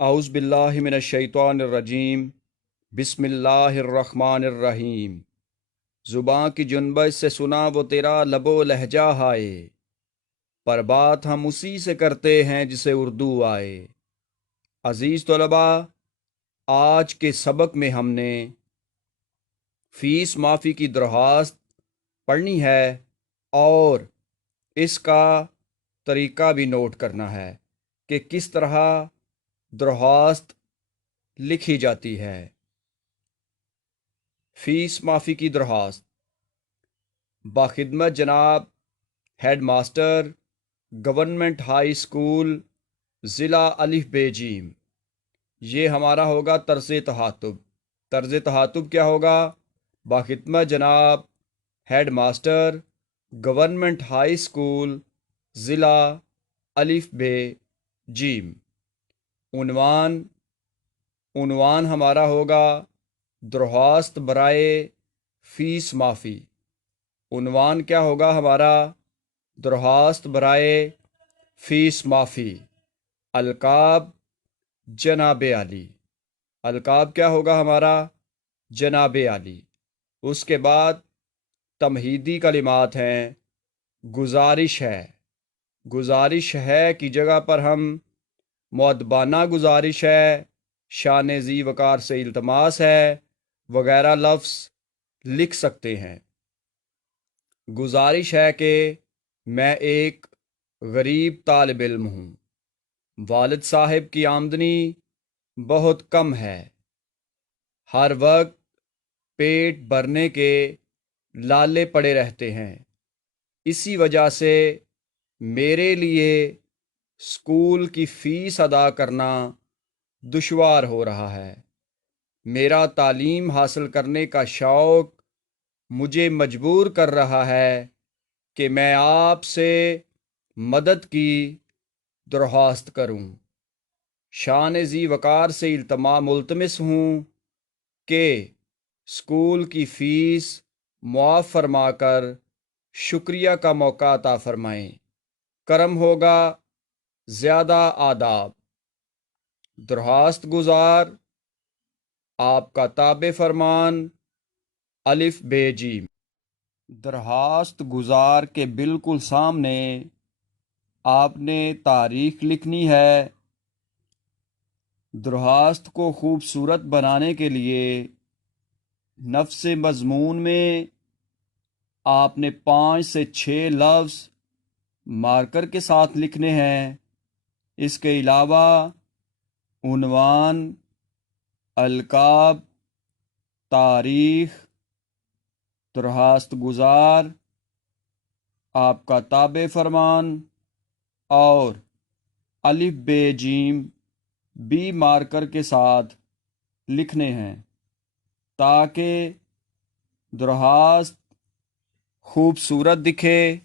اعوذ باللہ من الشیطان الرجیم بسم اللہ الرحمن الرحیم۔ زباں کی جنبش سے سنا وہ تیرا لب و لہجہ ہائے، پر بات ہم اسی سے کرتے ہیں جسے اردو آئے۔ عزیز طلباء، آج کے سبق میں ہم نے فیس معافی کی درخواست پڑھنی ہے اور اس کا طریقہ بھی نوٹ کرنا ہے کہ کس طرح درخواست لکھی جاتی ہے۔ فیس معافی کی درخواست باخدمت جناب head master government high school ضلع الف بے جیم۔ یہ ہمارا ہوگا طرز تحاتب۔ طرز تحاتب کیا ہوگا؟ باخدمت جناب head master government high school ضلع الف بے جیم۔ عنوان ہمارا ہوگا درخواست برائے فیس معافی۔ عنوان کیا ہوگا ہمارا؟ درخواست برائے فیس معافی۔ القاب جناب عالی۔ القاب کیا ہوگا ہمارا؟ جناب عالی۔ اس کے بعد تمہیدی کلمات ہیں۔ گزارش ہے۔ گزارش ہے کی جگہ پر ہم مؤدبانہ گزارش ہے، شان ذی وقار سے التماس ہے وغیرہ لفظ لکھ سکتے ہیں۔ گزارش ہے کہ میں ایک غریب طالب علم ہوں، والد صاحب کی آمدنی بہت کم ہے، ہر وقت پیٹ بھرنے کے لالے پڑے رہتے ہیں، اسی وجہ سے میرے لیے اسکول کی فیس ادا کرنا دشوار ہو رہا ہے۔ میرا تعلیم حاصل کرنے کا شوق مجھے مجبور کر رہا ہے کہ میں آپ سے مدد کی درخواست کروں۔ شان ذی وقار سے ملتمس ہوں کہ اسکول کی فیس معاف فرما کر شکریہ کا موقع عطا فرمائیں۔ کرم ہوگا زیادہ آداب۔ درخواست گزار آپ کا تابع فرمان الف بے جیم۔ درخواست گزار کے بالکل سامنے آپ نے تاریخ لکھنی ہے۔ درخواست کو خوبصورت بنانے کے لیے نفس مضمون میں آپ نے 5 سے 6 لفظ مارکر کے ساتھ لکھنے ہیں۔ اس کے علاوہ عنوان، القاب، تاریخ، درخواست گزار، آپ کا تابع فرمان اور الف بے جیم بھی مارکر کے ساتھ لکھنے ہیں تاکہ درخواست خوبصورت دکھے